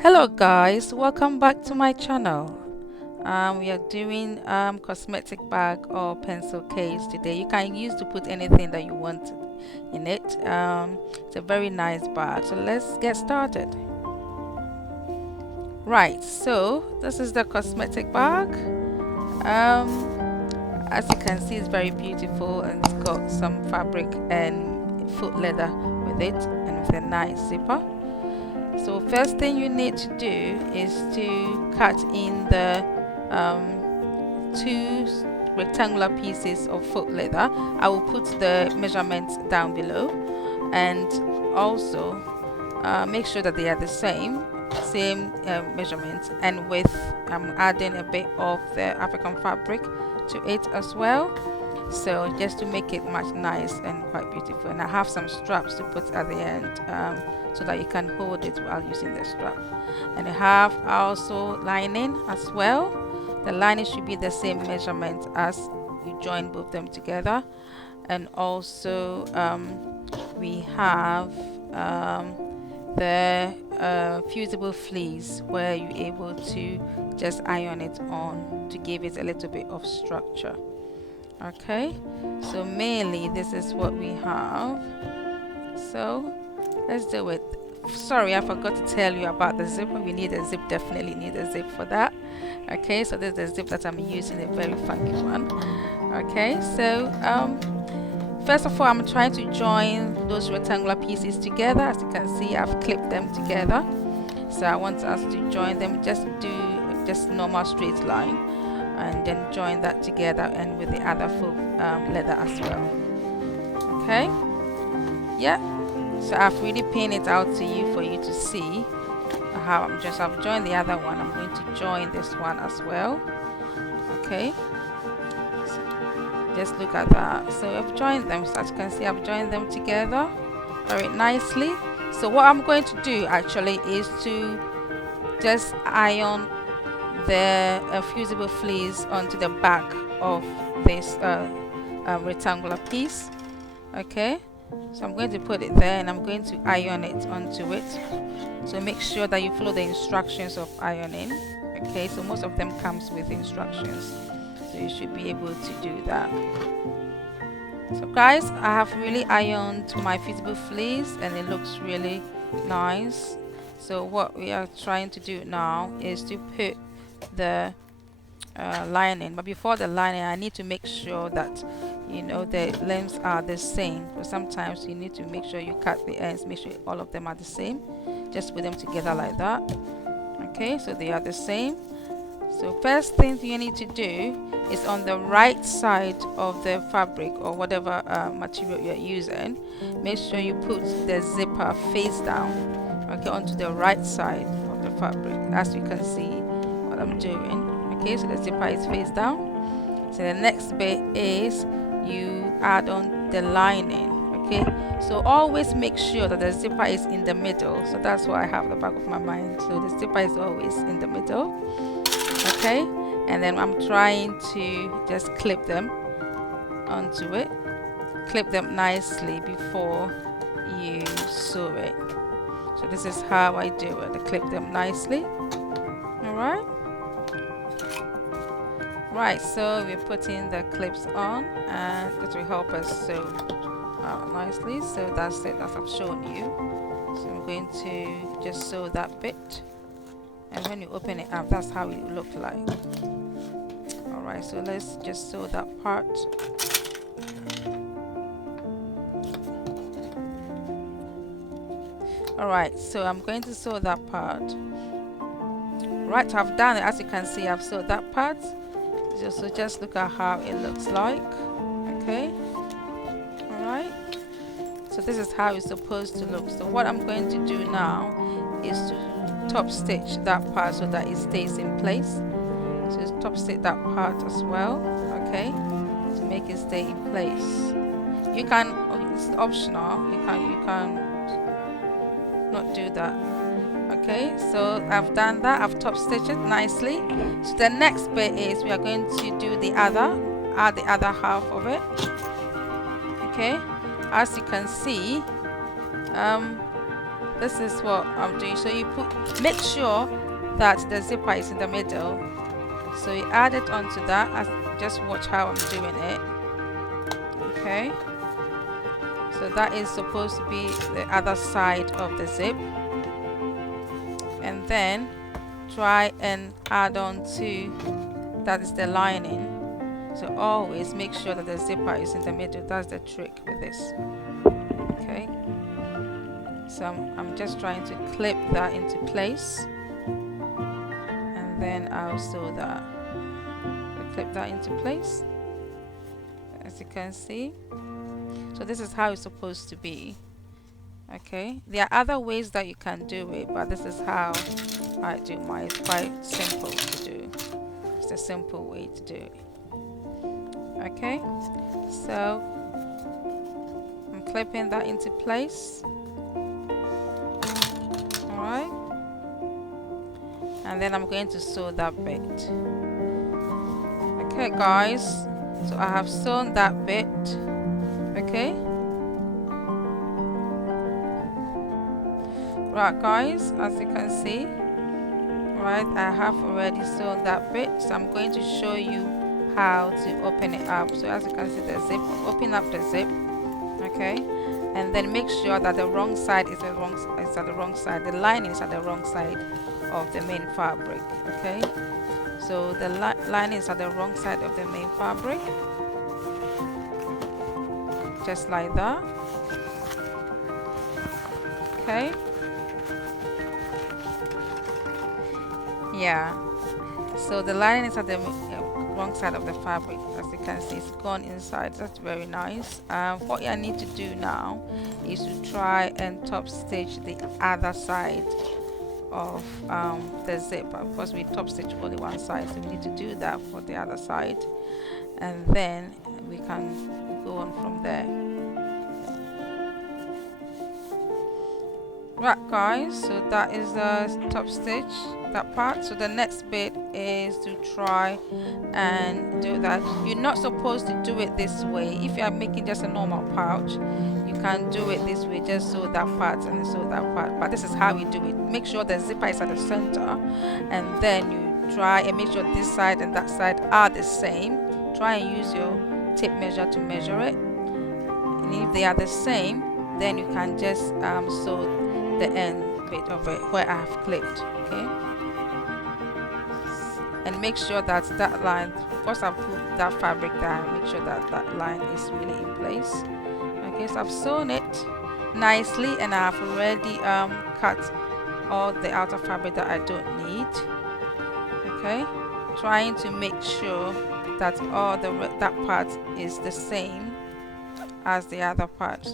Hello guys, welcome back to my channel. We are doing cosmetic bag or pencil case today. You can use to put anything that you want in it. It's a very nice bag, so let's get started. Right, so this is the cosmetic bag. As you can see, it's very beautiful and it's got some fabric and foot leather with it and with a nice zipper. So first thing you need to do is to cut in the two rectangular pieces of foot leather. I will put the measurements down below, and also make sure that they are the same measurements, and with I'm adding a bit of the African fabric to it as well, so just to make it much nice and quite beautiful. And I have some straps to put at the end, so that you can hold it while using the strap. And I have also lining as well. The lining should be the same measurement as you join both them together. And also we have the fusible fleece, where you're able to just iron it on to give it a little bit of structure. Okay, so mainly this is what we have. So let's do it. Sorry, I forgot to tell you about the zipper. We need a zip, definitely need a zip for that. Okay, so this is the zip that I'm using, a very funky one. Okay, so first of all, I'm trying to join those rectangular pieces together. As you can see, I've clipped them together. So I want us to join them, just do just normal straight line, and then join that together and with the other full leather as well. Okay, yeah, so I've really pinned it out to you for you to see how I've joined the other one. I'm going to join this one as well. Okay, so just look at that. So I've joined them, so as you can see, I've joined them together very nicely. So what I'm going to do actually is to just iron the fusible fleece onto the back of this rectangular piece. Okay, so I'm going to put it there and I'm going to iron it onto it. So make sure that you follow the instructions of ironing. Okay, so most of them comes with instructions, so you should be able to do that. So guys, I have really ironed my fusible fleece and it looks really nice. So what we are trying to do now is to put the lining, but before the lining I need to make sure that the lengths are the same. So sometimes you need to make sure you cut the ends, make sure all of them are the same. Just put them together like that. Okay, so they are the same. So first thing you need to do is on the right side of the fabric or whatever material you're using, make sure you put the zipper face down, okay, onto the right side of the fabric, as you can see what I'm doing. Okay, so the zipper is face down. So the next bit is you add on the lining. Okay, so always make sure that the zipper is in the middle. So that's what I have at the back of my mind. So the zipper is always in the middle. Okay, and then I'm trying to just clip them onto it. Clip them nicely before you sew it. So this is how I do it. I clip them nicely. Alright. Right, so we're putting the clips on and that will help us sew nicely. So that's it, as I've shown you. So I'm going to just sew that bit, and when you open it up, that's how it will look like. Alright, so let's just sew that part. Alright, so I'm going to sew that part. Right, I've done it. As you can see, I've sewed that part. So just look at how it looks like. Okay, alright, so this is how it's supposed to look. So what I'm going to do now is to top stitch that part so that it stays in place. So top stitch that part as well, okay, to make it stay in place. You can, it's optional, you can not do that. Okay, so I've done that. I've top stitched it nicely. So the next bit is we are going to do add the other half of it. Okay, as you can see, this is what I'm doing. So you make sure that the zipper is in the middle. So you add it onto that. Just watch how I'm doing it. Okay. So that is supposed to be the other side of the zip. And then try and add on to, that is the lining. So always make sure that the zipper is in the middle. That's the trick with this. Okay. So I'm just trying to clip that into place, and then I'll sew that. I'll clip that into place, as you can see. So this is how it's supposed to be. Okay, there are other ways that you can do it, but this is how I do mine. It's quite simple to do. It's a simple way to do it. Okay, so I'm clipping that into place. Alright, and then I'm going to sew that bit. Okay guys, so I have sewn that bit. Okay, right guys, as you can see, right, I have already sewn that bit. So I'm going to show you how to open it up. So as you can see, the zip, open up the zip. Okay, and then make sure that the wrong side is at the wrong side. The lining is at the wrong side of the main fabric. Okay, so the lining is at the wrong side of the main fabric, just like that. Okay, yeah, so the lining is at the wrong side of the fabric. As you can see, it's gone inside. That's very nice. What I need to do now is to try and top stitch the other side of the zip. Of course, we top stitch only one side, so we need to do that for the other side, and then we can go on from there. Right guys, so that is the top stitch, that part. So the next bit is to try and do that. You're not supposed to do it this way. If you are making just a normal pouch, you can do it this way, just sew that part and sew that part. But this is how we do it. Make sure the zipper is at the center, and then you try and make sure this side and that side are the same. Try and use your tape measure to measure it, and if they are the same, then you can just sew the end bit of it where I have clipped. Okay, and make sure that that line, first I've put that fabric down, make sure that that line is really in place. Okay, so I've sewn it nicely, and I've already cut all the outer fabric that I don't need. Okay, trying to make sure that all that part is the same as the other part.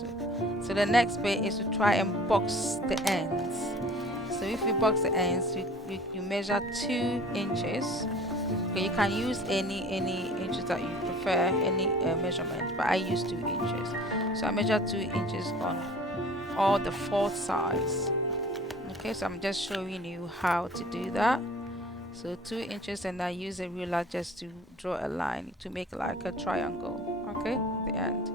So the next bit is to try and box the ends. So if you box the ends, you measure 2 inches. Okay, you can use any inches that you prefer, any measurement, but I use 2 inches. So I measure 2 inches on all the 4 sides. Okay, so I'm just showing you how to do that. So 2 inches, and I use a ruler just to draw a line to make like a triangle. Okay, at the end.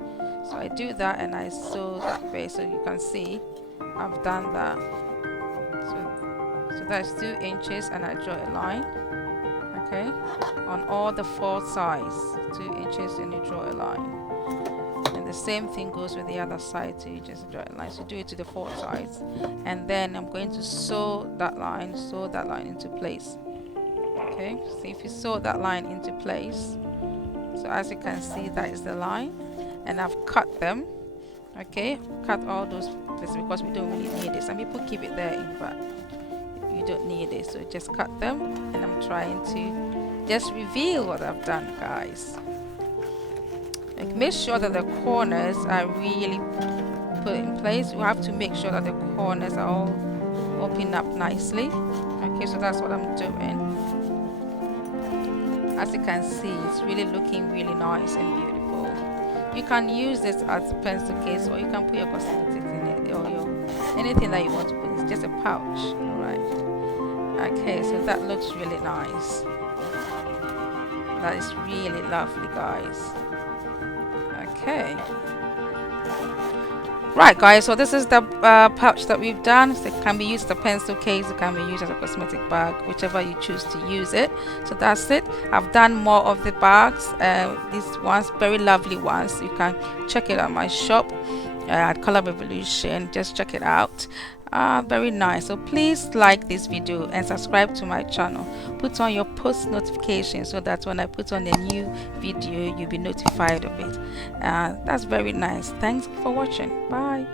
So I do that, and I sew that base. So you can see I've done that. So that's 2 inches, and I draw a line. Okay, on all the 4 sides, 2 inches, and you draw a line. And the same thing goes with the other side too. You just draw a line. So do it to the 4 sides, and then I'm going to sew that line into place. Okay, so if you sew that line into place, so as you can see, that is the line, and I've cut them. Okay, cut all those bits because we don't really need it. Some people keep it there, but you don't need it, so just cut them. And I'm trying to just reveal what I've done, guys. Like, make sure that the corners are really put in place. You have to make sure that the corners are all open up nicely. Okay, so that's what I'm doing. As you can see, it's really looking really nice and beautiful. You can use this as a pencil case, or you can put your cosmetics in it, or anything that you want to put. It's just a pouch. Alright. Okay, so that looks really nice. That is really lovely, guys. Okay. Right, guys, so this is the pouch that we've done. So it can be used as a pencil case, it can be used as a cosmetic bag, whichever you choose to use it. So that's it. I've done more of the bags, these ones, very lovely ones. You can check it out my shop at Color Revolution. Just check it out. Very nice. So please like this video and subscribe to my channel. Put on your post notifications so that when I put on a new video, you'll be notified of it. That's very nice. Thanks for watching. Bye.